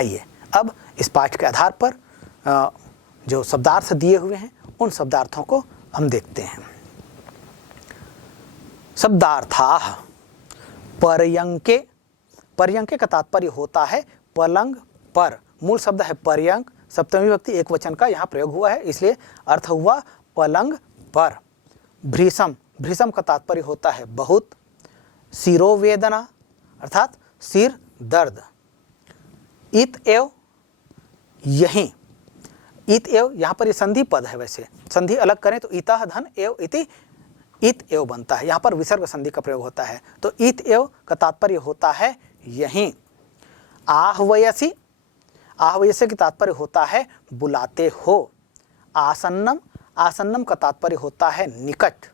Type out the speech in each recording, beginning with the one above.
आइए अब इस पाठ के आधार पर जो शब्दार्थ दिए हुए हैं उन शब्दार्थों को हम देखते हैं। शब्दार्थाः पर्यंके, पर्यंके का तात्पर्य होता है पलंग पर। मूल शब्द है पर्यंक, सप्तमी विभक्ति एक वचन का यहाँ प्रयोग हुआ है, इसलिए अर्थ हुआ पलंग पर। भृशम, भृशम का तात्पर्य होता है बहुत। शिरोवेदना अर्थात सिर दर्द। इत एव, यहीं, इत एव यहाँ पर ये संधि पद है, वैसे संधि अलग करें तो इतः धन एव इति इत एव बनता है, यहाँ पर विसर्ग संधि का प्रयोग होता है, तो इत एव का तात्पर्य होता है यहीं। आहवयसी, आहवयसी का तात्पर्य होता है बुलाते हो। आसन्नम, आसन्नम का तात्पर्य होता है निकट।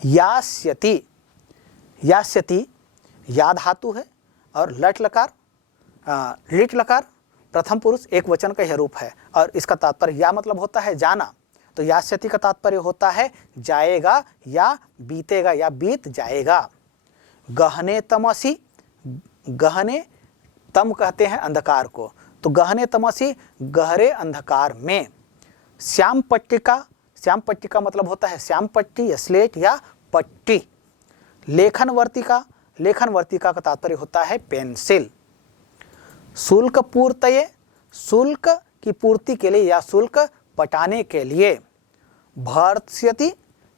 यास्यति, यास्यति या धातु है और लट लकार, लिट लकार प्रथम पुरुष एक वचन का यह रूप है और इसका तात्पर्य या मतलब होता है जाना, तो यास्यति का तात्पर्य होता है जाएगा या बीतेगा या बीत जाएगा। गहने तमसी, गहने तम कहते हैं अंधकार को, तो गहने तमसी गहरे अंधकार में। श्याम पट्टिका, श्याम पट्टिका मतलब होता है श्याम पट्टी या स्लेट या पट्टी। लेखन वर्तिका, लेखन वर्तिका का तात्पर्य होता है पेंसिल। शुल्क पूर्तये, शुल्क की पूर्ति के लिए या शुल्क पटाने के लिए। भर्त्स्यति,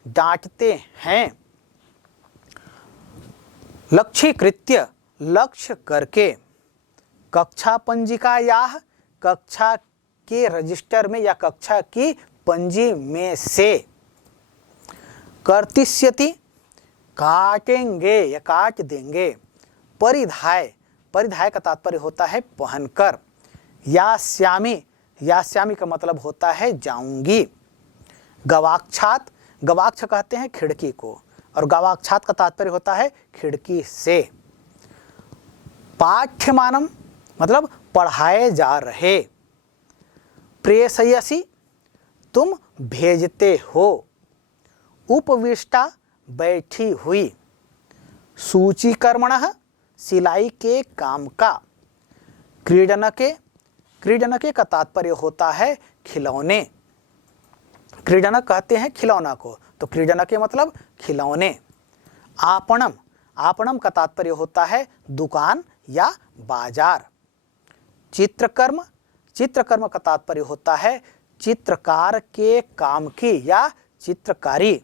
डांटते हैं। लक्ष्यीकृत्य, लक्ष्य करके। कक्षा पंजिकायाः, कक्षा के रजिस्टर में या कक्षा की पंजी में से। कर्तिष्यति, काटेंगे या काट देंगे। परिधाय, परिधाय का तात्पर्य होता है पहनकर। यास्यामि, यास्यामि का मतलब होता है जाऊंगी। गवाक्षात, गवाक्ष कहते हैं खिड़की को और गवाक्षात का तात्पर्य होता है खिड़की से। पाठ्यमानम मतलब पढ़ाए जा रहे। प्रेषयसि, तुम भेजते हो। उपविष्टा, बैठी हुई। सूचीकर्मणः, सिलाई के काम का। क्रीडनके, क्रीडनके का तात्पर्य होता है खिलौने। क्रीडनक कहते हैं खिलौना को, तो क्रीडनके मतलब खिलौने। आपणम, आपणम का तात्पर्य होता है दुकान या बाजार। चित्रकर्म, चित्रकर्म का तात्पर्य होता है चित्रकार के काम की या चित्रकारी।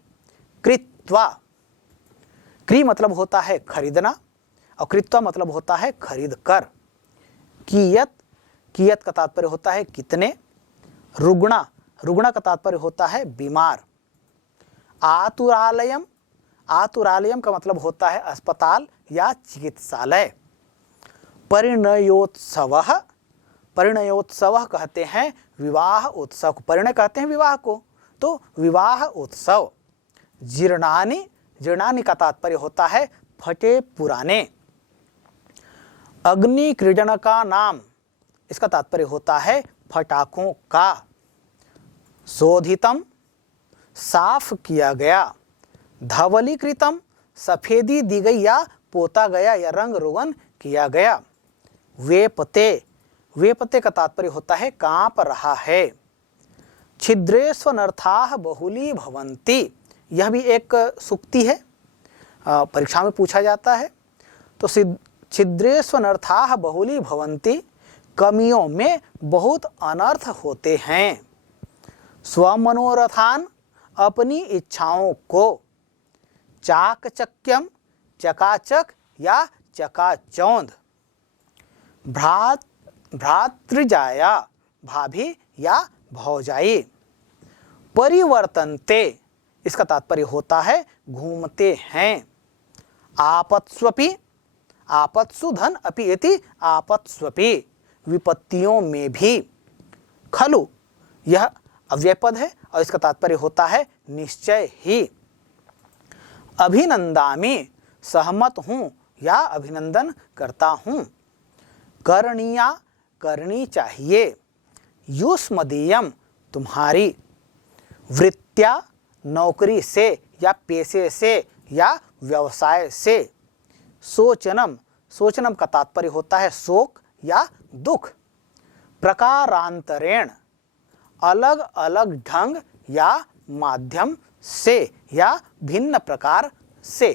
कृत्वा, क्री मतलब होता है खरीदना और कृत्वा मतलब होता है खरीद कर। कियत, कियत का तात्पर्य होता है कितने। रुग्णा, रुग्णा का तात्पर्य होता है बीमार। आतुरालयम, आतुरालयम का मतलब होता है अस्पताल या चिकित्सालय। परिणयोत्सवः, परिणयोत्सव कहते हैं विवाह उत्सव को, परिणय कहते हैं विवाह को, तो विवाह उत्सव। जीर्णानि, जीर्णानि का तात्पर्य होता है फटे पुराने। अग्नि क्रीडन का नाम, इसका तात्पर्य होता है फटाकों का। शोधितम, साफ किया गया। धवलीकृतम, सफेदी दी गई या पोता गया या रंग रोगन किया गया। वेपते, वेपते का तात्पर्य होता है कांप रहा है। छिद्रेष्वनर्थाः बहुली भवन्ति, यह भी एक सूक्ति है, परीक्षा में पूछा जाता है। तो छिद्रेष्वनर्थाः बहुली भवन्ति, कमियों में बहुत अनर्थ होते हैं। स्वमनोरथान, अपनी इच्छाओं को। चाकचक्यम, चकाचक या चकाचौंध। भ्रातृजाया, भाभी या भौजाई। परिवर्तनते, इसका तात्पर्य होता है घूमते हैं। आपत्स्वपि, आपत्सु धन अपि इति आपत्स्वपि, विपत्तियों में भी। खलु, यह अव्ययपद है और इसका तात्पर्य होता है निश्चय ही। अभिनंदामि, सहमत हूँ या अभिनंदन करता हूँ। करणीया, करनी चाहिए। युष्मदीयम, तुम्हारी। वृत्त्या, नौकरी से या पेशे से या व्यवसाय से। सोचनम, सोचनम का तात्पर्य होता है शोक या दुख, प्रकारांतरेण अलग अलग ढंग या माध्यम से या भिन्न प्रकार से।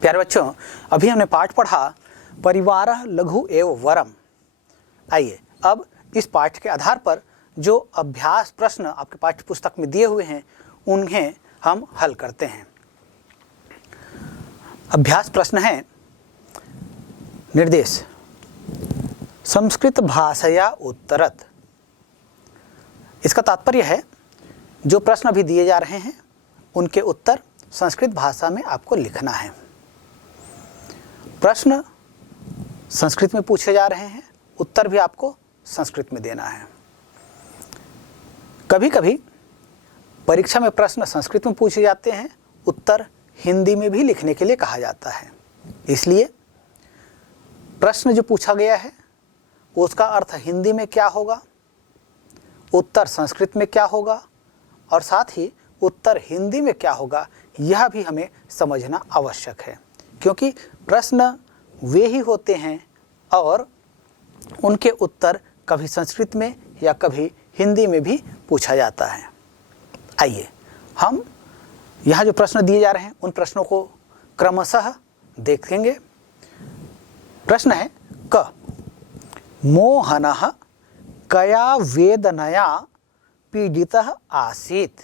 प्यारे बच्चों, अभी हमने पाठ पढ़ा परिवारः लघु एवं वरम। आइए अब इस पाठ के आधार पर जो अभ्यास प्रश्न आपके पाठ्य पुस्तक में दिए हुए हैं उन्हें हम हल करते हैं। अभ्यास प्रश्न है, निर्देश संस्कृत भाषया उत्तरत। इसका तात्पर्य है जो प्रश्न अभी दिए जा रहे हैं उनके उत्तर संस्कृत भाषा में आपको लिखना है। प्रश्न संस्कृत में पूछे जा रहे हैं, उत्तर भी आपको संस्कृत में देना है। कभी कभी परीक्षा में प्रश्न संस्कृत में पूछे जाते हैं, उत्तर हिंदी में भी लिखने के लिए कहा जाता है। इसलिए प्रश्न जो पूछा गया है उसका अर्थ हिंदी में क्या होगा, उत्तर संस्कृत में क्या होगा और साथ ही उत्तर हिंदी में क्या होगा, यह भी हमें समझना आवश्यक है, क्योंकि प्रश्न वे ही होते हैं और उनके उत्तर कभी संस्कृत में या कभी हिंदी में भी पूछा जाता है। आइए हम यहाँ जो प्रश्न दिए जा रहे हैं उन प्रश्नों को क्रमशः देखेंगे। प्रश्न है, क मोहनः कया वेदनया पीड़ितः आसीत्।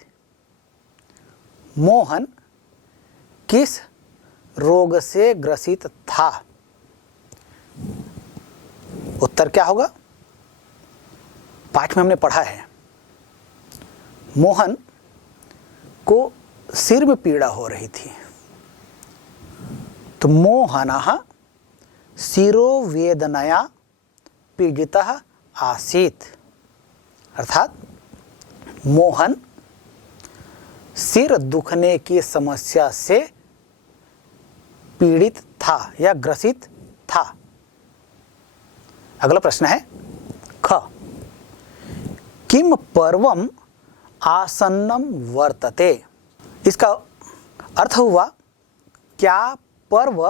मोहन किस रोग से ग्रसित था। उत्तर क्या होगा? पाठ में हमने पढ़ा है मोहन को सिर में पीड़ा हो रही थी, तो मोहनः शिरोवेदनया पीड़ितः आसीत्, अर्थात मोहन सिर दुखने की समस्या से पीड़ित था या ग्रसित था। अगला प्रश्न है, ख किम पर्वम आसन्नम वर्तते। इसका अर्थ हुआ क्या पर्व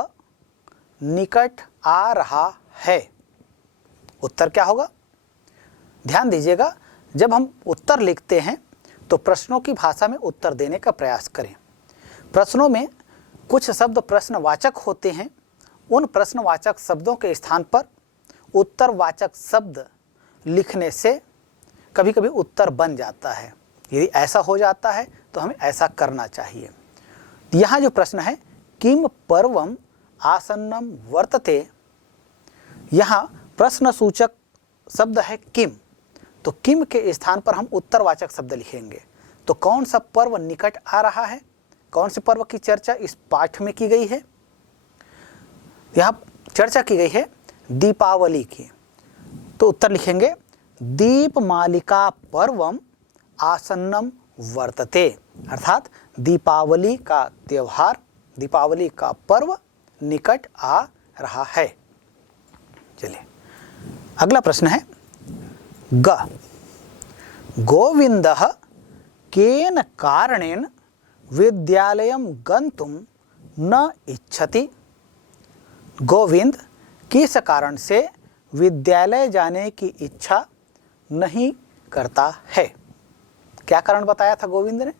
निकट आ रहा है। उत्तर क्या होगा? ध्यान दीजिएगा, जब हम उत्तर लिखते हैं तो प्रश्नों की भाषा में उत्तर देने का प्रयास करें। प्रश्नों में कुछ शब्द प्रश्नवाचक होते हैं, उन प्रश्नवाचक शब्दों के स्थान पर उत्तरवाचक शब्द लिखने से कभी कभी उत्तर बन जाता है। यदि ऐसा हो जाता है तो हमें ऐसा करना चाहिए। यहाँ जो प्रश्न है किम पर्वम आसन्नम वर्तते, यहाँ प्रश्न सूचक शब्द है किम, तो किम के स्थान पर हम उत्तरवाचक शब्द लिखेंगे। तो कौन सा पर्व निकट आ रहा है, कौन से पर्व की चर्चा इस पाठ में की गई है? यहाँ चर्चा की गई है दीपावली की, तो उत्तर लिखेंगे दीपमालिका पर्वम आसन्नम वर्तते, अर्थात दीपावली का त्यौहार, दीपावली का पर्व निकट आ रहा है। चलिए अगला प्रश्न है, ग गोविंदः केन कारणेन विद्यालयं गन्तुं न इच्छति। गोविंद किस कारण से विद्यालय जाने की इच्छा नहीं करता है। क्या कारण बताया था गोविंद ने?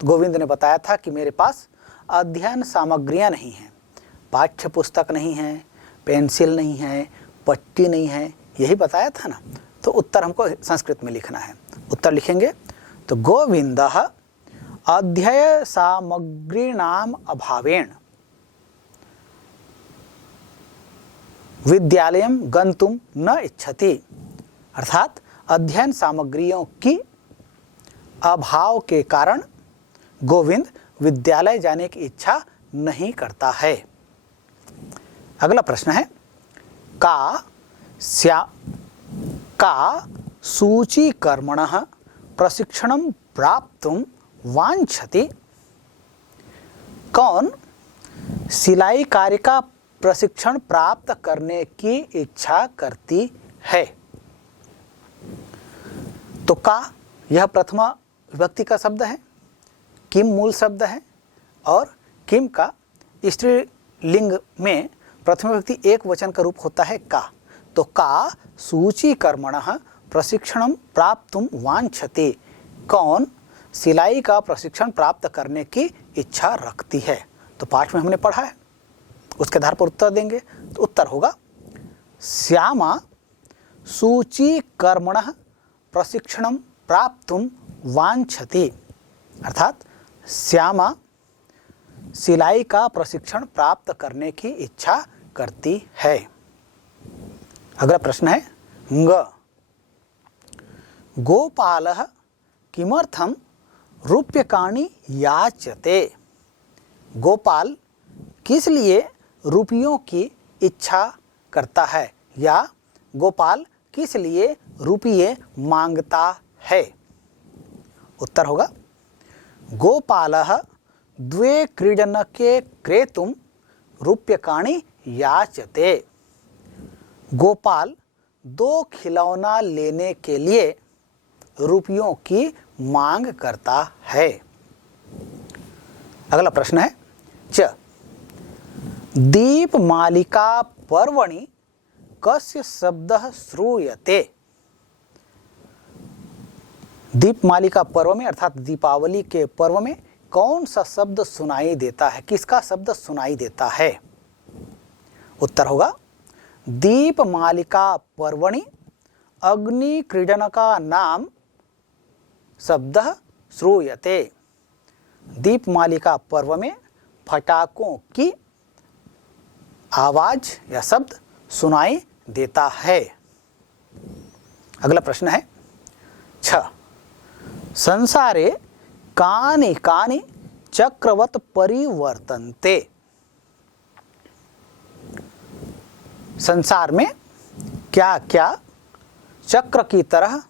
तो गोविंद ने बताया था कि मेरे पास अध्ययन सामग्रियां नहीं हैं, पाठ्य पुस्तक नहीं है, पेंसिल नहीं है, पट्टी नहीं है, यही बताया था ना। तो उत्तर हमको संस्कृत में लिखना है। उत्तर लिखेंगे तो गोविंदः अध्ययन सामग्रीणाम अभावेन विद्यालयं गंतुम न इच्छति, अर्थात अध्ययन सामग्रियों की अभाव के कारण गोविंद विद्यालय जाने की इच्छा नहीं करता है। अगला प्रश्न है, का सूचीकर्मणः प्रशिक्षणं प्राप्तुं वांछति। कौन सिलाई कार्य का प्रशिक्षण प्राप्त करने की इच्छा करती है। तो का यह प्रथमा विभक्ति का शब्द है, किम मूल शब्द है और किम का स्त्रीलिंग में प्रथम विभक्ति एक वचन का रूप होता है का। तो का सूचीकर्मणः प्रशिक्षणं प्राप्तुं वांछते, कौन सिलाई का प्रशिक्षण प्राप्त करने की इच्छा रखती है। तो पाठ में हमने पढ़ा है, उसके आधार पर उत्तर देंगे। तो उत्तर होगा श्यामा सूचीकर्मणः प्रशिक्षणं प्राप्तुं वांछति, अर्थात श्यामा सिलाई का प्रशिक्षण प्राप्त करने की इच्छा करती है। अगला प्रश्न है ग, गोपालः किमर्थं रूप्यकाणि याचते। गोपाल किस लिए रुपयों की इच्छा करता है, या गोपाल किस लिए रुपये मांगता है। उत्तर होगा गोपालः द्वे क्रीडनके क्रेतुं रूप्यकाणि याचते। गोपाल 2 खिलौना लेने के लिए रुपयों की मांग करता है। अगला प्रश्न है च, दीपमालिका पर्वणि कस्य शब्दः श्रूयते। दीपमालिका पर्व में अर्थात दीपावली के पर्व में कौन सा शब्द सुनाई देता है, किसका शब्द सुनाई देता है। उत्तर होगा दीपमालिका पर्वणि अग्नि क्रीडनका नाम शब्दः श्रूयते। दीपमालिका पर्व में पटाखों की आवाज या शब्द सुनाई देता है। अगला प्रश्न है 6, संसारे कानि कानि चक्रवत् परिवर्तन्ते। संसार में क्या क्या चक्र की तरह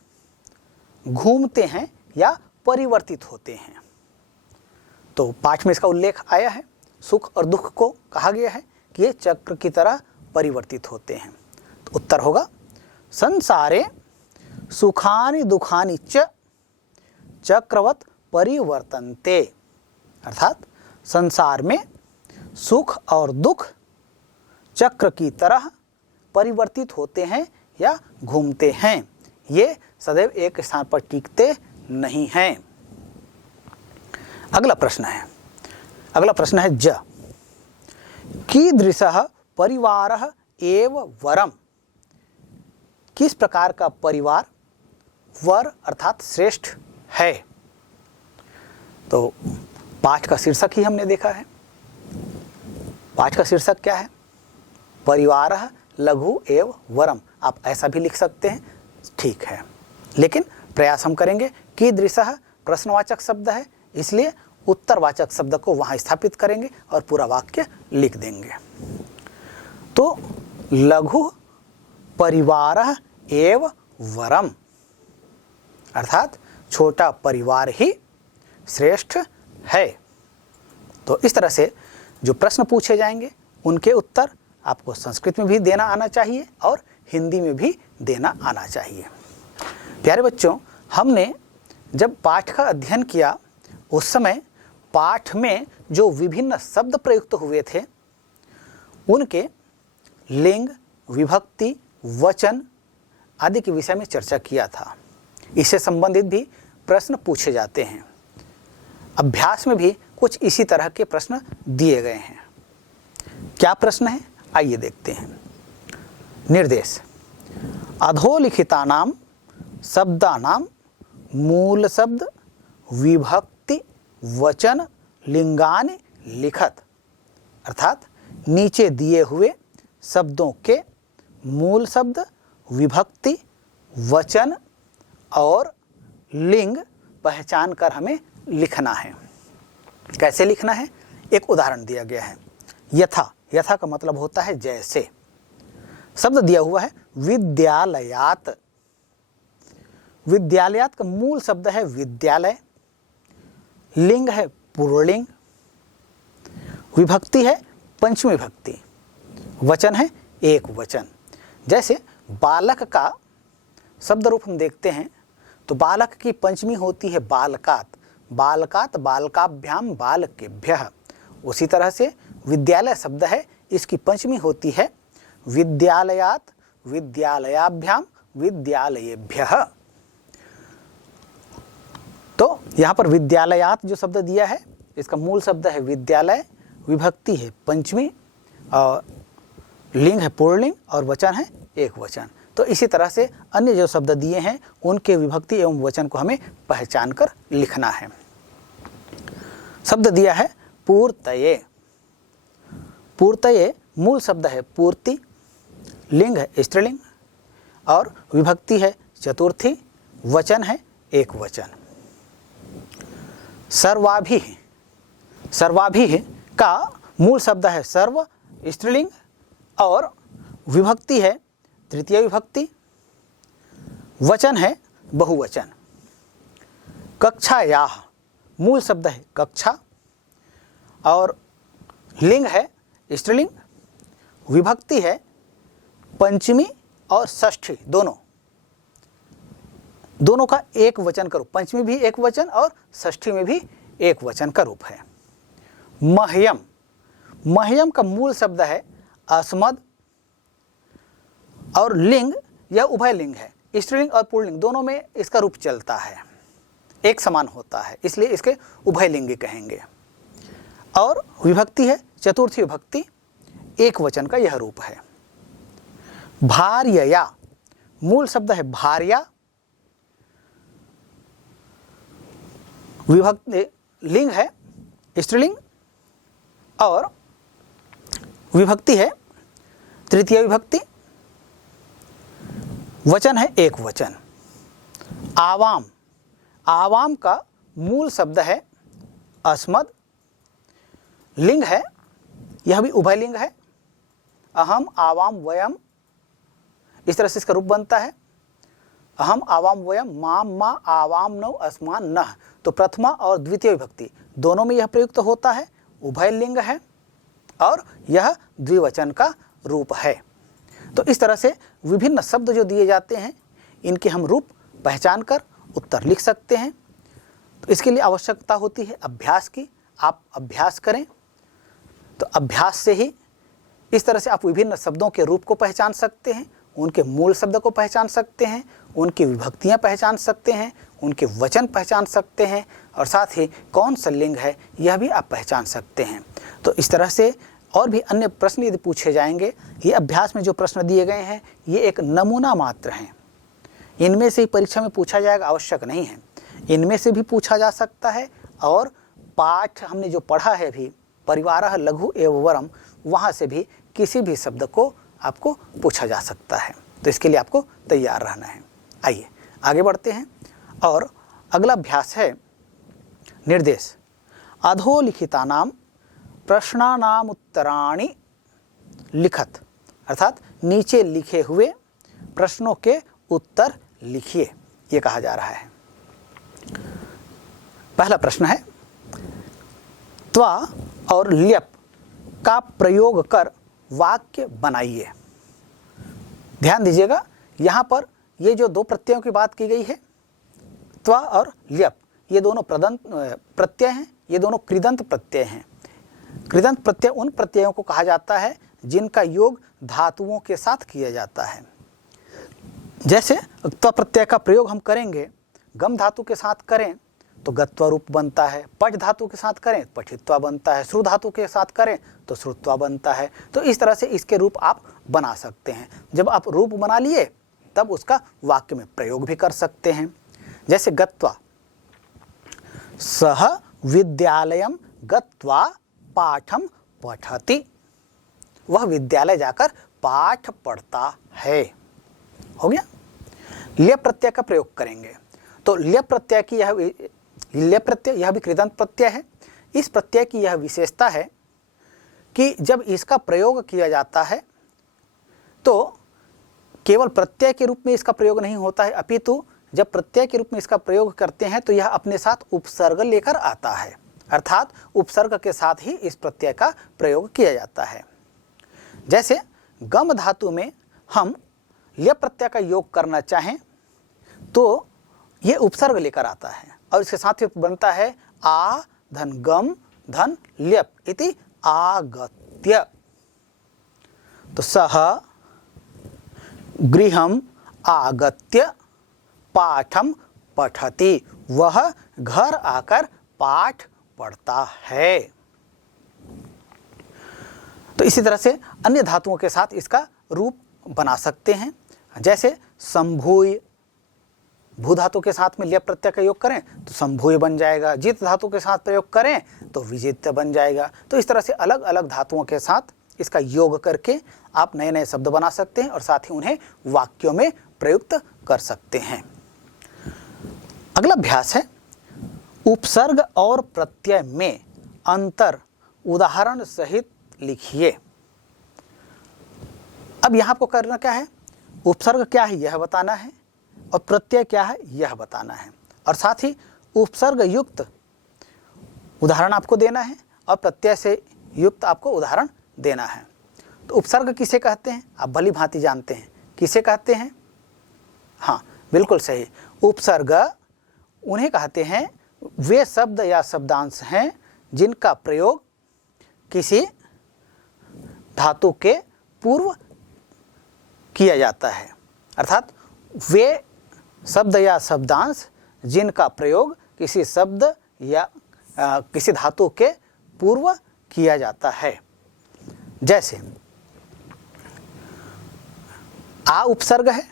घूमते हैं या परिवर्तित होते हैं। तो पाठ में इसका उल्लेख आया है, सुख और दुख को कहा गया है कि ये चक्र की तरह परिवर्तित होते हैं। तो उत्तर होगा संसारे सुखानि दुखानि च चक्रवत् परिवर्तन्ते, अर्थात संसार में सुख और दुख चक्र की तरह परिवर्तित होते हैं या घूमते हैं, ये सदैव एक स्थान पर टिकते नहीं हैं। अगला प्रश्न है ज, कीदृशः परिवारः एव वरम। किस प्रकार का परिवार वर अर्थात श्रेष्ठ है। तो पाठ का शीर्षक ही हमने देखा है। पाठ का शीर्षक क्या है, परिवारः लघु एव वरम। आप ऐसा भी लिख सकते हैं, ठीक है, लेकिन प्रयास हम करेंगे। कीदृशः प्रश्नवाचक शब्द है, इसलिए उत्तरवाचक शब्द को वहां स्थापित करेंगे और पूरा वाक्य लिख देंगे। तो लघु परिवारः एव वरम, अर्थात छोटा परिवार ही श्रेष्ठ है। तो इस तरह से जो प्रश्न पूछे जाएंगे उनके उत्तर आपको संस्कृत में भी देना आना चाहिए और हिंदी में भी देना आना चाहिए। प्यारे बच्चों, हमने जब पाठ का अध्ययन किया उस समय पाठ में जो विभिन्न शब्द प्रयुक्त हुए थे उनके लिंग, विभक्ति, वचन आदि के विषय में चर्चा किया था। इससे संबंधित भी प्रश्न पूछे जाते हैं। अभ्यास में भी कुछ इसी तरह के प्रश्न दिए गए हैं। क्या प्रश्न है, आइए देखते हैं। निर्देश, अधोलिखितानां शब्दानां मूल शब्द, विभक्ति, वचन, लिंगानि लिखत, अर्थात नीचे दिए हुए शब्दों के मूल शब्द, विभक्ति, वचन और लिंग पहचान कर हमें लिखना है। कैसे लिखना है, एक उदाहरण दिया गया है। यथा, यथा का मतलब होता है जैसे। शब्द दिया हुआ है विद्यालयात। विद्यालयात का मूल शब्द है विद्यालय, लिंग है पुल्लिंग, विभक्ति है पंचमी विभक्ति, वचन है एक वचन। जैसे बालक का शब्द रूप हम देखते हैं तो बालक की पंचमी होती है बालकात, बालकात बालकाभ्याम बालकेभ्यः। उसी तरह से विद्यालय शब्द है, इसकी पंचमी होती है विद्यालयात विद्यालयाभ्याम विद्यालयेभ्यः। तो यहाँ पर विद्यालयात जो शब्द दिया है इसका मूल शब्द है विद्यालय, विभक्ति है पंचमी, और लिंग है पुल्लिंग और वचन है एक वचन। तो इसी तरह से अन्य जो शब्द दिए हैं उनके विभक्ति एवं वचन को हमें पहचान कर लिखना है। शब्द दिया है पूर्तये। पूर्तये मूल शब्द है पूर्ति, लिंग है स्त्रीलिंग और विभक्ति है चतुर्थी, वचन है एक वचन। सर्वाभिः, सर्वाभिः का मूल शब्द है सर्व स्त्रीलिंग और विभक्ति है तृतीय विभक्ति, वचन है बहुवचन। कक्षायाः मूल शब्द है कक्षा और लिंग है स्त्रीलिंग, विभक्ति है पंचमी और षष्ठी, दोनों का एक वचन का रूप, पंचमी भी एक वचन और षष्ठी में भी एक वचन का रूप है। मह्यम, मह्यम का मूल शब्द है अस्मद और लिंग यह उभय लिंग है, स्त्रीलिंग और पुल्लिंग दोनों में इसका रूप चलता है, एक समान होता है, इसलिए इसके उभय लिंग कहेंगे। और विभक्ति है चतुर्थी विभक्ति, एक वचन का यह रूप है। भार्यया मूल शब्द है भार्या, विभक्ति लिंग है स्त्रीलिंग और विभक्ति है तृतीय विभक्ति, वचन है एक वचन। आवाम, आवाम का मूल शब्द है अस्मद, लिंग है यह भी उभय लिंग है, अहम आवाम वयम, इस तरह से इसका रूप बनता है। अहम आवाम वयम माम मा आवाम नौ अस्मान नह, तो प्रथमा और द्वितीय विभक्ति दोनों में यह प्रयुक्त होता है, उभय लिंग है और यह द्विवचन का रूप है। तो इस तरह से विभिन्न शब्द जो दिए जाते हैं इनके हम रूप पहचान कर उत्तर लिख सकते हैं। तो इसके लिए आवश्यकता होती है अभ्यास की। आप अभ्यास करें तो अभ्यास से ही इस तरह से आप विभिन्न शब्दों के रूप को पहचान सकते हैं, उनके मूल शब्द को पहचान सकते हैं, उनकी विभक्तियां पहचान सकते हैं, उनके वचन पहचान सकते हैं और साथ ही कौन सा लिंग है यह भी आप पहचान सकते हैं। तो इस तरह से और भी अन्य प्रश्न यदि पूछे जाएंगे, ये अभ्यास में जो प्रश्न दिए गए हैं ये एक नमूना मात्र हैं, इनमें से ही परीक्षा में पूछा जाएगा आवश्यक नहीं है, इनमें से भी पूछा जा सकता है। और पाठ हमने जो पढ़ा है भी परिवारः लघु एवं वरम, वहाँ से भी किसी भी शब्द को आपको पूछा जा सकता है। तो इसके लिए आपको तैयार रहना है। आइए आगे बढ़ते हैं और अगला अभ्यास है निर्देश। अधोलिखितानां प्रश्नानाम उत्तराणि लिखत, अर्थात नीचे लिखे हुए प्रश्नों के उत्तर लिखिए, ये कहा जा रहा है। पहला प्रश्न है त्वा और ल्यप का प्रयोग कर वाक्य बनाइए। ध्यान दीजिएगा, यहाँ पर ये जो दो प्रत्ययों की बात की गई है, त्वा और ल्यप, ये दोनों प्रत्यय हैं, ये दोनों कृदंत प्रत्यय हैं। कृदंत प्रत्यय उन प्रत्ययों को कहा जाता है जिनका योग धातुओं के साथ किया जाता है। जैसे त्व प्रत्यय का प्रयोग हम करेंगे, गम धातु के साथ करें तो गत्वा रूप बनता है, पठ धातु के साथ करें पठित्वा बनता है, श्रु धातु के साथ करें तो श्रुत्वा बनता है। तो इस तरह से इसके रूप आप बना सकते हैं। जब आप रूप बना लिए तब उसका वाक्य में प्रयोग भी कर सकते हैं। जैसे गत्वा, सह विद्यालयम गत्वा पाठम पठति, वह विद्यालय जाकर पाठ पढ़ता है। हो गया। ल्य प्रत्यय का प्रयोग करेंगे तो ल्य प्रत्यय की ल्य प्रत्यय यह भी कृदंत प्रत्यय है। इस प्रत्यय की यह विशेषता है कि जब इसका प्रयोग किया जाता है तो केवल प्रत्यय के रूप में इसका प्रयोग नहीं होता है, अपितु जब प्रत्यय के रूप में इसका प्रयोग करते हैं तो यह अपने साथ उपसर्ग लेकर आता है, अर्थात उपसर्ग के साथ ही इस प्रत्यय का प्रयोग किया जाता है। जैसे गम धातु में हम ल्य प्रत्यय का योग करना चाहें तो ये उपसर्ग लेकर आता है और इसके साथ ही बनता है आ धन गम धन ल्यप इति आगत्य। तो सह गृहम आगत्य पाठम पठति, वह घर आकर पाठ पढ़ता है। तो इसी तरह से अन्य धातुओं के साथ इसका रूप बना सकते हैं। जैसे संभूय, भू धातु के साथ में ल्यप प्रत्यय का योग करें तो संभूय बन जाएगा, जित धातु के साथ प्रयोग करें तो विजित बन जाएगा। तो इस तरह से अलग अलग धातुओं के साथ इसका योग करके आप नए नए शब्द बना सकते हैं और साथ ही उन्हें वाक्यों में प्रयुक्त कर सकते हैं। अगला अभ्यास है उपसर्ग और प्रत्यय में अंतर उदाहरण सहित लिखिए। अब यहाँ आपको करना क्या है, उपसर्ग क्या है यह बताना है और प्रत्यय क्या है यह बताना है, और साथ ही उपसर्ग युक्त उदाहरण आपको देना है और प्रत्यय से युक्त आपको उदाहरण देना है। तो उपसर्ग किसे कहते हैं आप भली भांति जानते हैं, किसे कहते हैं? हाँ बिल्कुल सही, उपसर्ग उन्हें कहते हैं वे शब्द या शब्दांश हैं जिनका प्रयोग किसी धातु के पूर्व किया जाता है, अर्थात वे शब्द या शब्दांश जिनका प्रयोग किसी शब्द या किसी धातु के पूर्व किया जाता है। जैसे आ उपसर्ग है,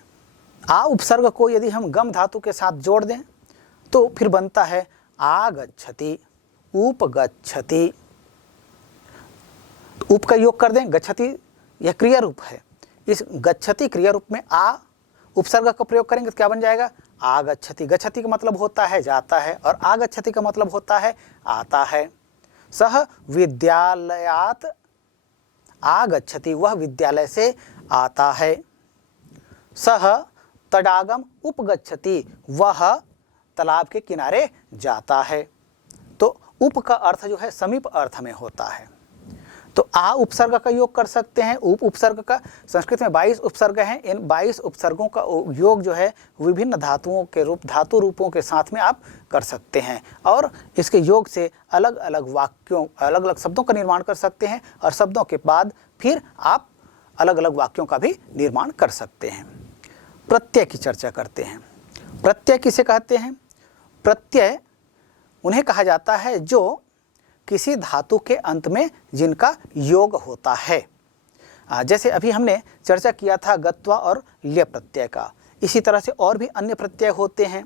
आ उपसर्ग को यदि हम गम धातु के साथ जोड़ दें तो फिर बनता है आगच्छति, उपगच्छति। उप का योग कर दें, गच्छति यह क्रिया रूप है, इस गच्छति क्रिया रूप में आ उपसर्ग का प्रयोग करेंगे तो क्या बन जाएगा? आगच्छति। गच्छति का मतलब होता है जाता है और आगच्छति का मतलब होता है आता है। सह विद्यालयात आगच्छति, वह विद्यालय से आता है। सह तडागम उपगच्छति, वह तालाब के किनारे जाता है। तो उप का अर्थ जो है समीप अर्थ में होता है। तो आ उपसर्ग का योग कर सकते हैं, उप उपसर्ग का। संस्कृत में 22 उपसर्ग हैं, इन 22 उपसर्गों का योग जो है विभिन्न धातुओं के रूप, धातु रूपों के साथ में आप कर सकते हैं और इसके योग से अलग अलग वाक्यों, अलग अलग शब्दों का निर्माण कर सकते हैं और शब्दों के बाद फिर आप अलग अलग वाक्यों का भी निर्माण कर सकते हैं। प्रत्यय की चर्चा करते हैं। प्रत्यय किसे कहते हैं? प्रत्यय उन्हें कहा जाता है जो किसी धातु के अंत में जिनका योग होता है। जैसे अभी हमने चर्चा किया था गत्वा और ल्य प्रत्यय का, इसी तरह से और भी अन्य प्रत्यय होते हैं।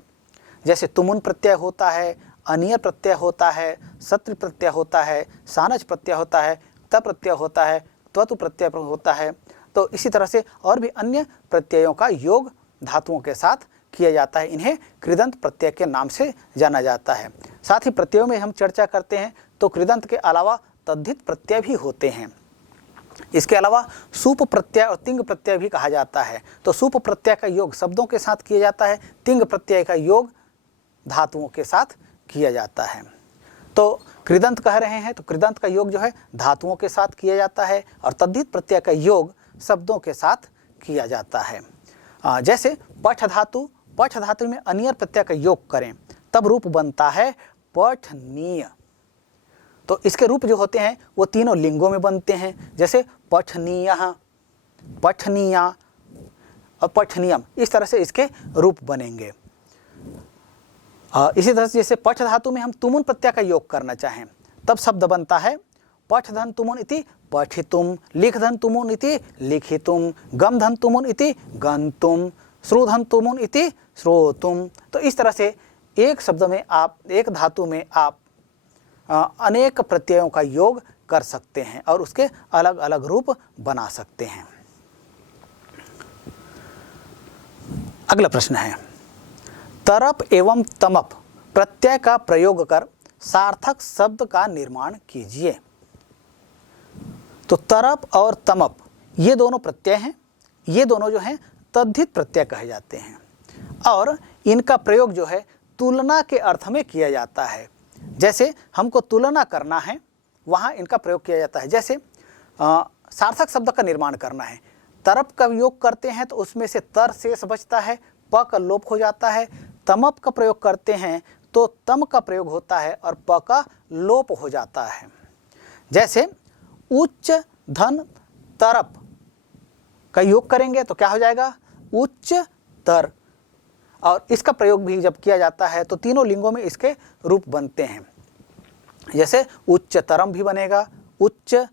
जैसे तुमुन प्रत्यय होता है, अनिय प्रत्यय होता है, सत्र प्रत्यय होता है, सानच प्रत्यय होता है, त प्रत्यय होता है, त्वतु प्रत्यय होता है। तो इसी तरह से और भी अन्य प्रत्ययों का योग धातुओं के साथ किया जाता है। इन्हें कृदंत प्रत्यय के नाम से जाना जाता है। साथ ही प्रत्ययों में हम चर्चा करते हैं तो कृदंत के अलावा तद्धित प्रत्यय भी होते हैं। इसके अलावा सूप प्रत्यय और तिंग प्रत्यय भी कहा जाता है। तो सूप प्रत्यय का योग शब्दों के साथ किया जाता है, तिंग प्रत्यय का योग धातुओं के साथ किया जाता है। तो कृदंत कह रहे हैं तो कृदंत का योग जो है धातुओं के साथ किया जाता है और तद्धित प्रत्यय का योग शब्दों के साथ किया जाता है। जैसे पठ धातु, पठ धातु में अनियर प्रत्यय का योग करें तब रूप बनता है पठनीय। तो इसके रूप जो होते हैं वो तीनों लिंगों में बनते हैं। जैसे पठनीयः, पठनीया और पठनीयम, इस तरह से इसके रूप बनेंगे। इसी तरह से जैसे पठ धातु में हम तुमुन प्रत्यय का योग करना चाहें तब शब्द बनता है पठ धन तुमुन इति पठितुम, लिख धन तुमुन इति लिखितुम, गम धन तुमुन इति गंतुम, श्रु धन तुमुन इति श्रोतुम। तो इस तरह से एक शब्द में आप, एक धातु में आप अनेक प्रत्ययों का योग कर सकते हैं और उसके अलग अलग रूप बना सकते हैं। अगला प्रश्न है तरप एवं तमप प्रत्यय का प्रयोग कर सार्थक शब्द का निर्माण कीजिए। तो तरप और तमप ये दोनों प्रत्यय हैं, ये दोनों जो हैं तद्धित प्रत्यय कहे जाते हैं और इनका प्रयोग जो है तुलना के अर्थ में किया जाता है। जैसे हमको तुलना करना है वहाँ इनका प्रयोग किया जाता है। जैसे सार्थक शब्द का निर्माण करना है, तरप का योग करते हैं तो उसमें से तर शेष बचता है, प का लोप हो जाता है। तमप का प्रयोग करते हैं तो तम का प्रयोग होता है और प का लोप हो जाता है। जैसे उच्च धन तरप का योग करेंगे तो क्या हो जाएगा? उच्चतर। और इसका प्रयोग भी जब किया जाता है तो तीनों लिंगों में इसके रूप बनते हैं। जैसे उच्चतरम भी बनेगा, उच्चतरा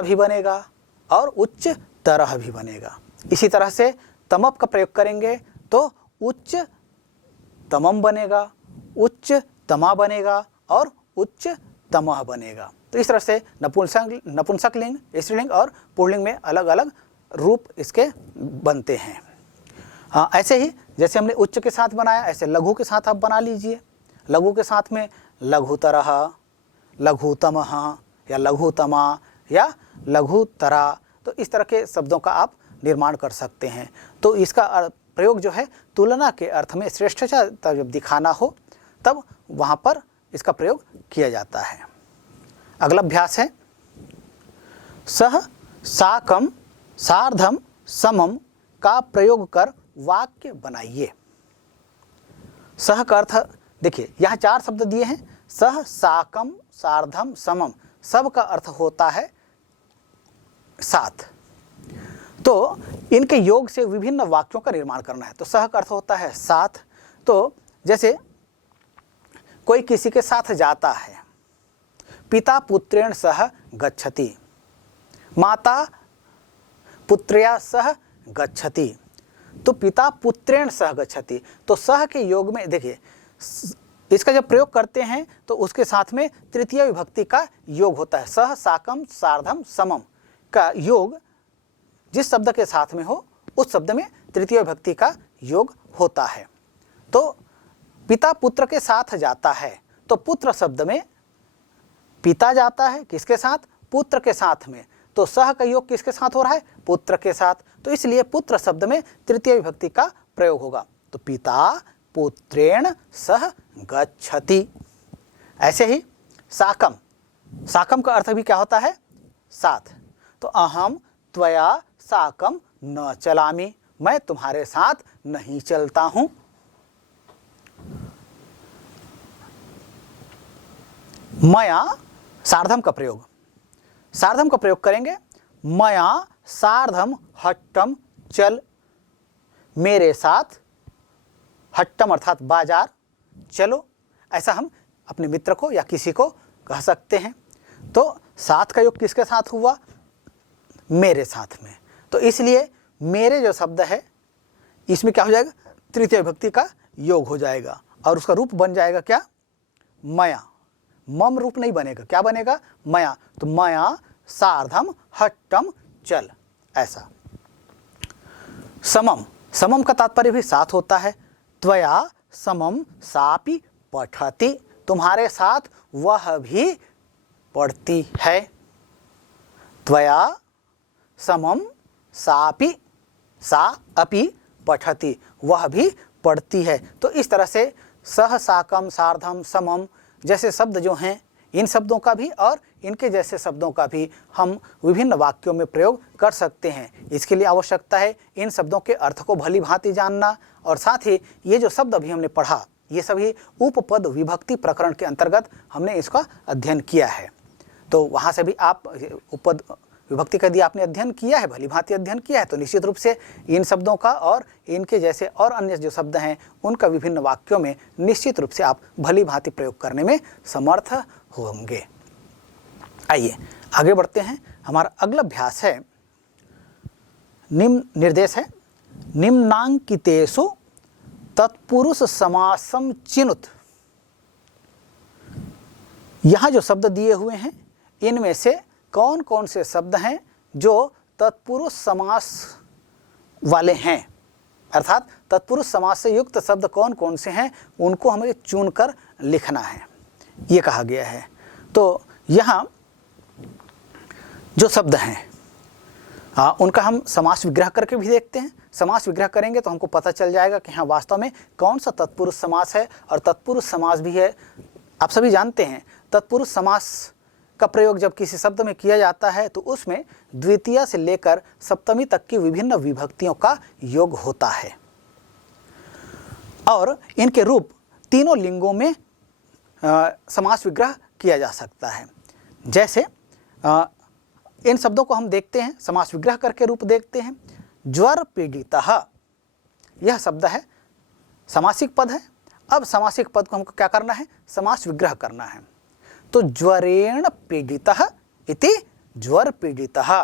भी बनेगा और उच्चतरह भी बनेगा। इसी तरह से तमप का प्रयोग करेंगे तो उच्चतमम बनेगा, उच्चतमा बनेगा और उच्चतमः बनेगा। तो इस तरह से नपुंसकलिंग, स्त्रीलिंग और पुल्लिंग में अलग अलग रूप इसके बनते हैं। हाँ, ऐसे ही जैसे हमने उच्च के साथ बनाया, ऐसे लघु के साथ आप बना लीजिए। लघु के साथ में लघुतरः, लघुतमः या लघुतमा या लघुतरा, तो इस तरह के शब्दों का आप निर्माण कर सकते हैं। तो इसका प्रयोग जो है तुलना के अर्थ में श्रेष्ठता जब दिखाना हो तब वहाँ पर इसका प्रयोग किया जाता है। अगला अभ्यास है सह, साकम, सार्धम, समम का प्रयोग कर वाक्य बनाइए। सह का अर्थ देखिए, यहाँ 4 शब्द दिए हैं, सह, साकम, सार्धम, समम, सब का अर्थ होता है साथ। तो इनके योग से विभिन्न वाक्यों का निर्माण करना है। तो सह का अर्थ होता है साथ। तो जैसे कोई किसी के साथ जाता है, पिता पुत्रेण सह गच्छति, माता पुत्र्या सह गच्छति। तो पिता पुत्रेण सह गच्छति, तो सह के योग में देखिए इसका जब प्रयोग करते हैं तो उसके साथ में तृतीय विभक्ति का योग होता है। सह, साकम, सार्धम, समम का योग जिस शब्द के साथ में हो उस शब्द में तृतीय विभक्ति का योग होता है। तो पिता पुत्र के साथ जाता है, तो पुत्र शब्द में पिता जाता है किसके साथ? पुत्र के साथ में। तो सह का योग किसके साथ हो रहा है? पुत्र के साथ। तो इसलिए पुत्र शब्द में तृतीय विभक्ति का प्रयोग होगा। तो पिता पुत्रेण सह गच्छति। ऐसे ही साकम, साकम का अर्थ भी क्या होता है? साथ। तो अहम त्वया साकम न चलामि, मैं तुम्हारे साथ नहीं चलता हूं। मया, सार्धम का प्रयोग, सार्धम का प्रयोग करेंगे, मया सार्धम हट्टम चल, मेरे साथ हट्टम अर्थात बाजार चलो। ऐसा हम अपने मित्र को या किसी को कह सकते हैं। तो साथ का योग किसके साथ हुआ? मेरे साथ में। तो इसलिए मेरे जो शब्द है इसमें क्या हो जाएगा? तृतीय विभक्ति का योग हो जाएगा और उसका रूप बन जाएगा क्या? मया। मम रूप नहीं बनेगा, क्या बनेगा? मया। तो मया सार्धम हट्टम चल, ऐसा। समम, समम का तात्पर्य भी साथ होता है। त्वया समम सापि पठति, तुम्हारे साथ वह भी पढ़ती है। त्वया समम सापि, सा अपि पठति, वह भी पढ़ती है। तो इस तरह से सह, साकम, सार्धम, समम जैसे शब्द जो हैं, इन शब्दों का भी और इनके जैसे शब्दों का भी हम विभिन्न वाक्यों में प्रयोग कर सकते हैं। इसके लिए आवश्यकता है इन शब्दों के अर्थ को भली भांति जानना, और साथ ही ये जो शब्द अभी हमने पढ़ा ये सभी उपपद विभक्ति प्रकरण के अंतर्गत हमने इसका अध्ययन किया है। तो वहाँ से भी आप उपपद विभक्ति का यदि आपने अध्ययन किया है, भली भांति अध्ययन किया है, तो निश्चित रूप से इन शब्दों का और इनके जैसे और अन्य जो शब्द हैं उनका विभिन्न वाक्यों में निश्चित रूप से आप भली भांति प्रयोग करने में समर्थ होंगे। आइए आगे बढ़ते हैं। हमारा अगला अभ्यास है, निम्न निर्देश है, निम्नांकितेषु तत्पुरुष समासम चिनुत। यहाँ जो शब्द दिए हुए हैं इनमें से कौन कौन से शब्द हैं जो तत्पुरुष समास वाले हैं, अर्थात तत्पुरुष समास से युक्त शब्द कौन कौन से हैं उनको हमें चुनकर लिखना है, ये कहा गया है। तो यहाँ जो शब्द हैं उनका हम समास विग्रह करके भी देखते हैं। समास विग्रह करेंगे तो हमको पता चल जाएगा कि हाँ वास्तव में कौन सा तत्पुरुष समास है और तत्पुरुष समास भी है। आप सभी जानते हैं तत्पुरुष समास का प्रयोग जब किसी शब्द में किया जाता है तो उसमें द्वितीय से लेकर सप्तमी तक की विभिन्न विभक्तियों का योग होता है और इनके रूप तीनों लिंगों में समास विग्रह किया जा सकता है। जैसे इन शब्दों को हम देखते हैं, समास विग्रह करके रूप देखते हैं। ज्वर पीड़ितः, यह शब्द है, समासिक पद है। अब समासिक पद को हमको क्या करना है, समास विग्रह करना है। तो ज्वरेण पीड़ितः इति ज्वर पीड़ितः,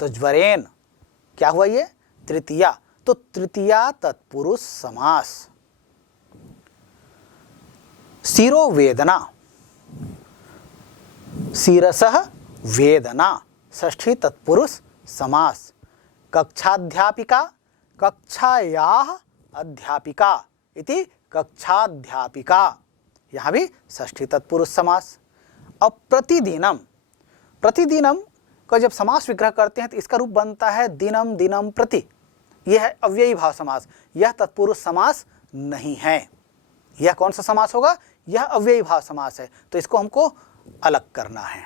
तो ज्वरेण क्या हुआ, ये तृतीया, तो तृतीया तत्पुरुष समास। शिरो वेदना, शिरसः वेदना, षष्ठी तत्पुरुष समास। कक्षाध्यापिका, कक्षायाः अध्यापिका इति कक्षाध्यापिका, यहाँ भी षष्ठी तत्पुरुष समास। अब प्रतिदिनम, प्रतिदिनम का जब समास विग्रह करते हैं तो इसका रूप बनता है दिनम दिनम प्रति, यह है अव्ययी भाव समास, यह तत्पुरुष समास नहीं है। यह कौन सा समास होगा, यह अव्ययी भाव समास है, तो इसको हमको अलग करना है।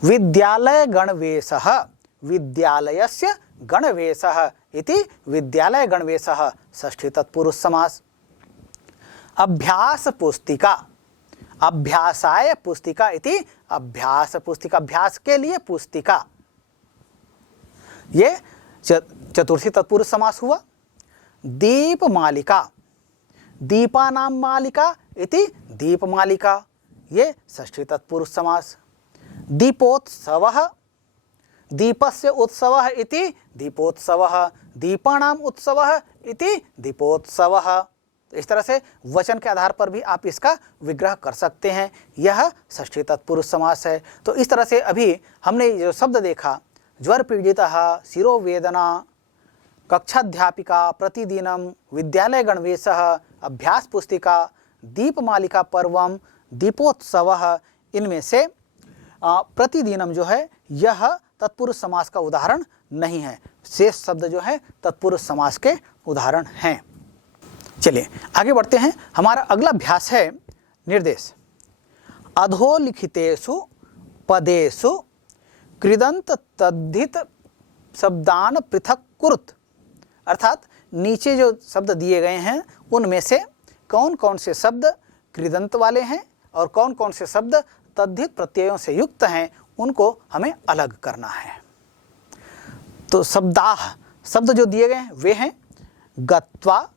विद्यालय गणवेशः, विद्यालयस्य गणवेशः इति विद्यालय गणवेशः, षष्ठी तत्पुरुष समास। अभ्यास पुस्तिका, अभ्यासाय पुस्तिका इति अभ्यास पुस्तिका, अभ्यास के लिए पुस्तिका, ये चतुर्थी तत्पुरुष समास हुआ। दीपमालिका, दीपानां मालिका इति दीपमालिका, ये षष्ठी तत्पुरुष समास। दीपोत्सवः, दीपस्य उत्सवः इति दीपोत्सवः, दीपानां उत्सवः इति दीपोत्सवः। इस तरह से वचन के आधार पर भी आप इसका विग्रह कर सकते हैं, यह षष्ठी तत्पुरुष समास है। तो इस तरह से अभी हमने जो शब्द देखा, ज्वर पीड़ितः, शिरो वेदना, कक्षाध्यापिका, प्रतिदिनम, विद्यालय गणवेशः, अभ्यास पुस्तिका, दीपमालिका पर्वम, दीपोत्सवः, इनमें से प्रतिदिनम जो है यह तत्पुरुष समास का उदाहरण नहीं है, शेष शब्द जो है तत्पुरुष समास के उदाहरण हैं। चलिए आगे बढ़ते हैं। हमारा अगला अभ्यास है निर्देश। अधोलिखितेषु पदेषु कृदंत तद्धित शब्दान पृथक कुरुत, अर्थात नीचे जो शब्द दिए गए हैं उनमें से कौन कौन से शब्द कृदंत वाले हैं और कौन कौन से शब्द तद्धित प्रत्ययों से युक्त हैं, उनको हमें अलग करना है। तो शब्दाह, शब्द जो दिए गए हैं वे हैं गत्वा,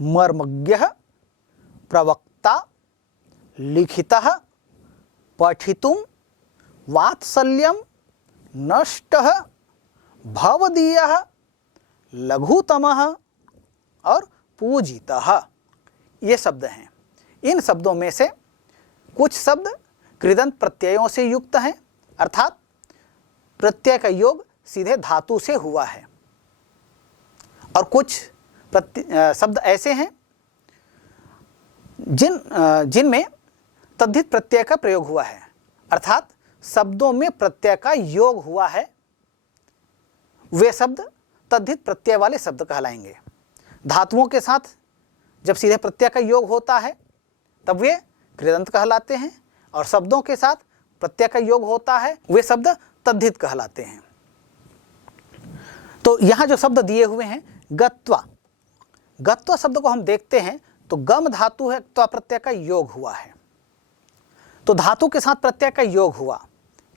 मर्मज्ञः, प्रवक्ता, लिखितः, पठितुं, वात्सल्यं, नष्टः, भवदीयः, लघुतमः और पूजितः, ये शब्द हैं। इन शब्दों में से कुछ शब्द कृदंत प्रत्ययों से युक्त हैं, अर्थात प्रत्यय का योग सीधे धातु से हुआ है, और कुछ शब्द ऐसे हैं जिनमें तद्धित प्रत्यय का प्रयोग हुआ है, अर्थात शब्दों में प्रत्यय का योग हुआ है, वे शब्द तद्धित प्रत्यय वाले शब्द कहलाएंगे। धातुओं के साथ जब सीधे प्रत्यय का योग होता है तब वे कृदंत कहलाते हैं, और शब्दों के साथ प्रत्यय का योग होता है वे शब्द तद्धित कहलाते हैं। तो यहाँ जो शब्द दिए हुए हैं गत्वा, गत्वा शब्द को हम देखते हैं तो गम धातु है, त्वा प्रत्यय का योग हुआ है, तो धातु के साथ प्रत्यय का योग हुआ,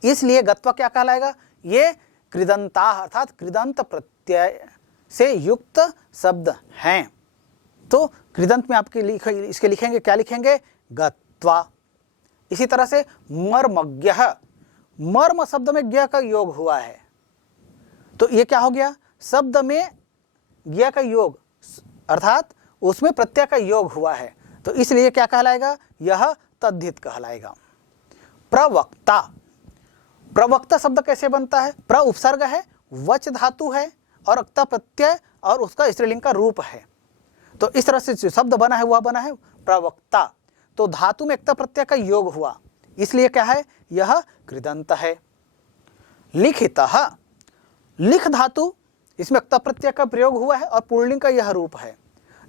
इसलिए गत्वा क्या कहलाएगा, ये कृदंता अर्थात कृदंत प्रत्यय से युक्त शब्द हैं। तो कृदंत में आपके इसके लिखेंगे, क्या लिखेंगे, गत्वा। इसी तरह से मर्मज्ञः, मर्म शब्द में ज्ञ का योग हुआ है, तो ये क्या हो गया, शब्द में ज्ञ का योग अर्थात उसमें प्रत्यय का योग हुआ है, तो इसलिए क्या कहलाएगा, यह तद्धित कहलाएगा। प्रवक्ता, प्रवक्ता शब्द कैसे बनता है, प्र उपसर्ग है, वच धातु है और अक्ता प्रत्यय और उसका स्त्रीलिंग का रूप है, तो इस तरह से जो शब्द बना है वह बना है प्रवक्ता। तो धातु में अक्ता प्रत्यय का योग हुआ, इसलिए क्या है, यह कृदंत है। लिखितः, लिख धातु, इसमें अक्ता प्रत्यय का प्रयोग हुआ है और पुल्लिंग का यह रूप है,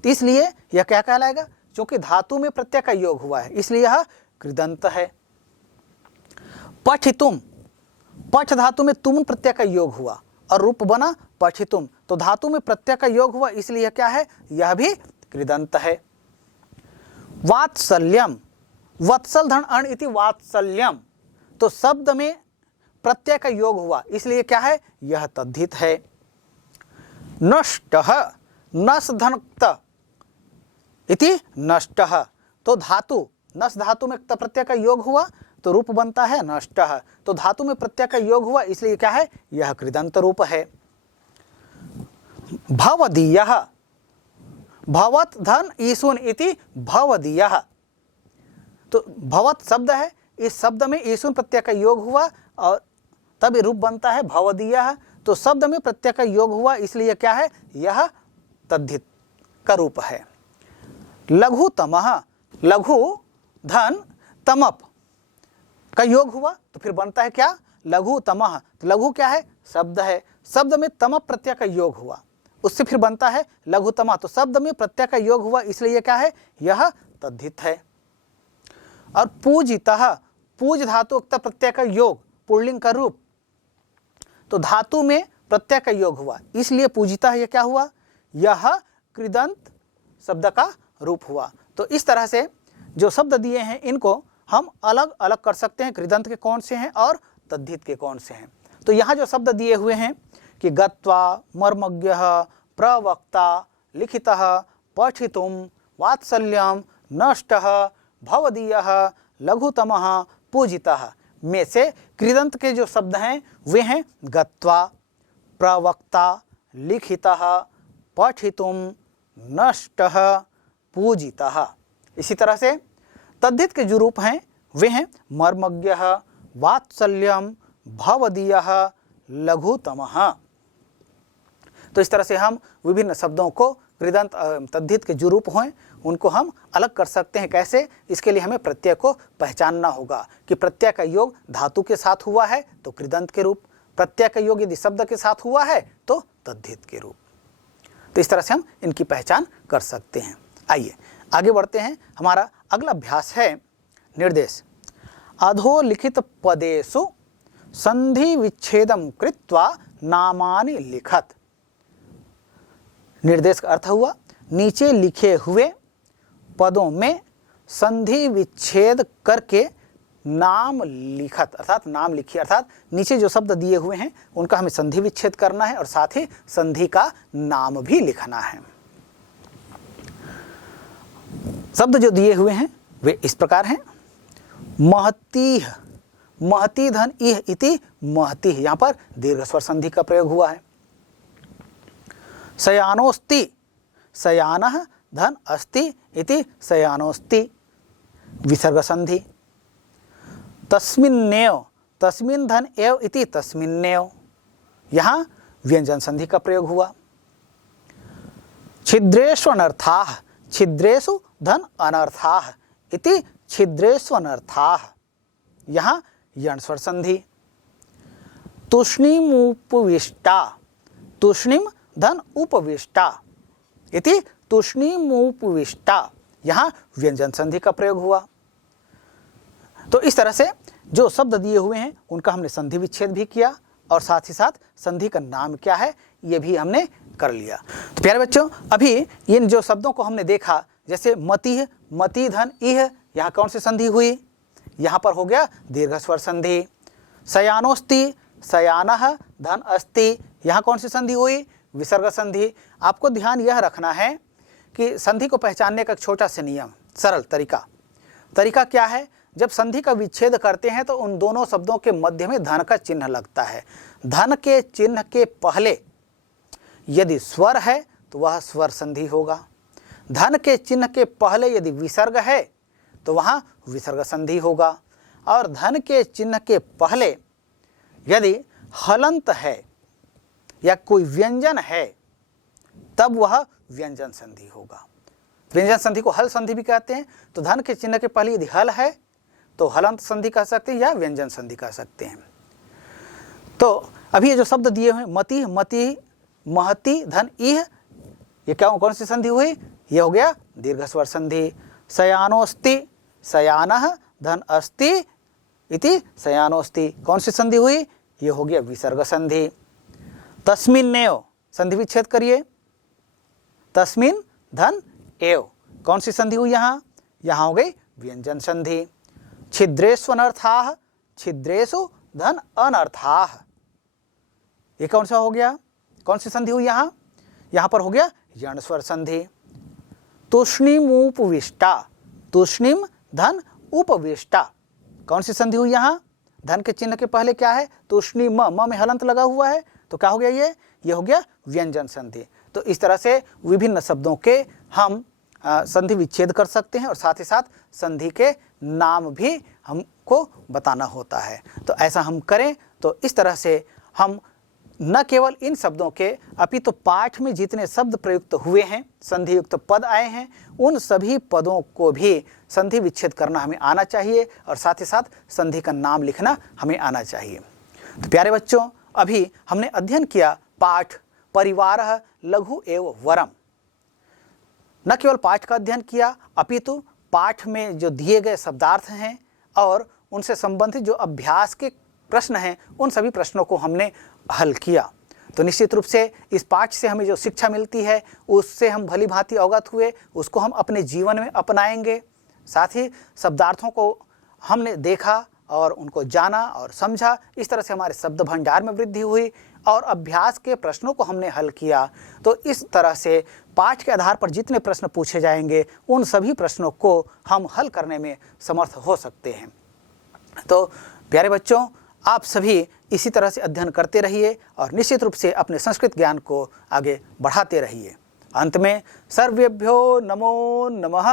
तो इसलिए यह क्या कहलाएगा, क्योंकि धातु में प्रत्यय का योग हुआ है इसलिए यह कृदंत है। पठितुम, पठ धातु में तुम प्रत्यय का योग हुआ और रूप बना पठितुम, तो धातु में प्रत्यय का योग हुआ इसलिए यह क्या है, यह भी कृदंत है। वात्सल्यम, वत्सल धन अण इति वात्सल्यम, तो शब्द में प्रत्यय का योग हुआ इसलिए क्या है, यह तद्धित है। नष्टः, नस धन क्त इति नष्टः। तो धातु, नस धातु में क्त प्रत्यय का योग हुआ तो रूप बनता है नष्टः। तो धातु में प्रत्यय का योग हुआ इसलिए क्या है, यह कृदंत रूप है। भवदीयः, भवत धन ईसुन इति भवदीयः। तो भवत शब्द है, इस शब्द में ईसुन प्रत्यय का योग हुआ और तब ये रूप बनता है भवदीयः। तो शब्द में प्रत्यय का योग हुआ इसलिए क्या है, यह तद्धित का रूप है। लघुतमः, लघु धन तमप का योग हुआ तो फिर बनता है क्या, लघुतमः। तो लघु क्या है, शब्द है, शब्द में तमप प्रत्यय का योग हुआ उससे फिर बनता है लघुतमः। तो शब्द में प्रत्यय का योग हुआ इसलिए यह क्या है, यह तद्धित है। और पूजितः, पूज धातु उक्त प्रत्यय का योग, पुल्लिंग का रूप, तो धातु में प्रत्यय का योग हुआ इसलिए पूजितः यह क्या हुआ, यह कृदंत शब्द का रूप हुआ। तो इस तरह से जो शब्द दिए हैं इनको हम अलग अलग कर सकते हैं, कृदंत के कौन से हैं और तद्धित के कौन से हैं। तो यहाँ जो शब्द दिए हुए हैं कि गत्वा, मर्मज्ञः, प्रवक्ता, लिखितः, पठितुम, वात्सल्यम, नष्टः, भवदीयः, लघुतमः, पूजितः में से कृदंत के जो शब्द हैं वे हैं गत्वा, प्रवक्ता, लिखितः, पठितुम, नष्टः, पूजितः। इसी तरह से तद्धित के जो रूप हैं वे हैं मर्मज्ञः, वात्सल्यम, भवदीयः, लघुतमः। तो इस तरह से हम विभिन्न शब्दों को कृदंत तद्धित के जो रूप हैं उनको हम अलग कर सकते हैं। कैसे, इसके लिए हमें प्रत्यय को पहचानना होगा कि प्रत्यय का योग धातु के साथ हुआ है तो कृदंत के रूप, प्रत्यय का योग यदि शब्द के साथ हुआ है तो तद्धित के रूप। तो इस तरह से हम इनकी पहचान कर सकते हैं। आइए आगे बढ़ते हैं। हमारा अगला अभ्यास है निर्देश। अधोलिखित पदेषु संधि विच्छेदम कृत्वा नामानि लिखत। निर्देश का अर्थ हुआ नीचे लिखे हुए पदों में संधि विच्छेद करके नाम लिखत, अर्थात नाम लिखिए, अर्थात नीचे जो शब्द दिए हुए हैं उनका हमें संधि विच्छेद करना है और साथ ही संधि का नाम भी लिखना है। शब्द जो दिए हुए हैं वे इस प्रकार हैं। महती, महती धन इह इति महती, यहाँ पर दीर्घ स्वर संधि का प्रयोग हुआ है। शयानोस्ति, शयानः धन अस्ति इति शयानोस्ति, विसर्ग संधि। तस्मिन्नेव, तस्मिन् धन एव इति तस्मिन्नेव, यहाँ व्यंजन संधि का प्रयोग हुआ। छिद्रेषु अनर्थाः, छिद्रेषु धन अनर्थाः इति छिद्रेषु अनर्थाः, यहाँ यण स्वर संधि। तूष्णीमुपविष्टा, तूष्णीम धन उपविष्टा इति तूष्णीमुपविष्टा, यहाँ व्यंजन संधि का प्रयोग हुआ। तो इस तरह से जो शब्द दिए हुए हैं उनका हमने संधि विच्छेद भी किया और साथ ही साथ संधि का नाम क्या है ये भी हमने कर लिया। तो प्यारे बच्चों, अभी इन जो शब्दों को हमने देखा, जैसे मति, मति धन इह, यहाँ कौन सी संधि हुई, यहाँ पर हो गया दीर्घ स्वर संधि। शयानोस्ति, शयानः धन अस्ति, यहाँ कौन सी संधि हुई, विसर्ग संधि। आपको ध्यान यह रखना है कि संधि को पहचानने का एक छोटा सा नियम, सरल तरीका क्या है, जब संधि का विच्छेद करते हैं तो उन दोनों शब्दों के मध्य में धन का चिन्ह लगता है। धन के चिन्ह के पहले यदि स्वर है तो वह स्वर संधि होगा। धन के चिन्ह के पहले यदि विसर्ग है तो वहाँ विसर्ग संधि होगा। और धन के चिन्ह के पहले यदि हलंत है या कोई व्यंजन है तब वह व्यंजन संधि होगा। व्यंजन संधि को हल संधि भी कहते हैं। तो धन के चिन्ह के पहले यदि हल है तो हलंत संधि कह सकते हैं या व्यंजन संधि कह सकते हैं। तो अभी ये जो शब्द दिए हुए मति, मति, महति धन इह, ये क्या कौन सी संधि हुई, ये हो गया दीर्घ स्वर संधि। शयानोस्ति, शयानः धन अस्ति इति शयानोस्ति, कौन सी संधि हुई, ये हो गया विसर्ग संधि। तस्मिन्नेव, संधि विच्छेद करिए, तस्मिन् धन एव, कौन सी संधि हुई, यहाँ हो गई व्यंजन संधि। छिद्रेषु अनर्थाः, छिद्रेषु धन अनर्थाः, ये कौन सा हो गया, कौन सी संधि हुई, यहाँ यहां पर हो गया यण स्वर संधि। तूष्णीम उपविष्टा, तूष्णीम धन उपविष्टा, कौन सी संधि हुई यहाँ? धन के चिन्ह के पहले क्या है? तूष्णीम, म में हलंत लगा हुआ है, तो क्या हो गया ये हो गया व्यंजन संधि। तो इस तरह से विभिन्न शब्दों के हम संधि विच्छेद कर सकते हैं और साथ ही साथ संधि के नाम भी हमको बताना होता है। तो ऐसा हम करें तो इस तरह से हम न केवल इन शब्दों के अपितु पाठ में जितने शब्द प्रयुक्त हुए हैं, संधि युक्त पद आए हैं, उन सभी पदों को भी संधि विच्छेद करना हमें आना चाहिए और साथ ही साथ संधि का नाम लिखना हमें आना चाहिए। तो प्यारे बच्चों, अभी हमने अध्ययन किया पाठ परिवारः लघु एवं वरम। न केवल पाठ का अध्ययन किया अपितु पाठ में जो दिए गए शब्दार्थ हैं और उनसे संबंधित जो अभ्यास के प्रश्न हैं, उन सभी प्रश्नों को हमने हल किया। तो निश्चित रूप से इस पाठ से हमें जो शिक्षा मिलती है उससे हम भली भांति अवगत हुए, उसको हम अपने जीवन में अपनाएंगे। साथ ही शब्दार्थों को हमने देखा और उनको जाना और समझा, इस तरह से हमारे शब्द भंडार में वृद्धि हुई और अभ्यास के प्रश्नों को हमने हल किया। तो इस तरह से पाठ के आधार पर जितने प्रश्न पूछे जाएंगे उन सभी प्रश्नों को हम हल करने में समर्थ हो सकते हैं। तो प्यारे बच्चों, आप सभी इसी तरह से अध्ययन करते रहिए और निश्चित रूप से अपने संस्कृत ज्ञान को आगे बढ़ाते रहिए। अंत में सर्वेभ्यो नमो नमः।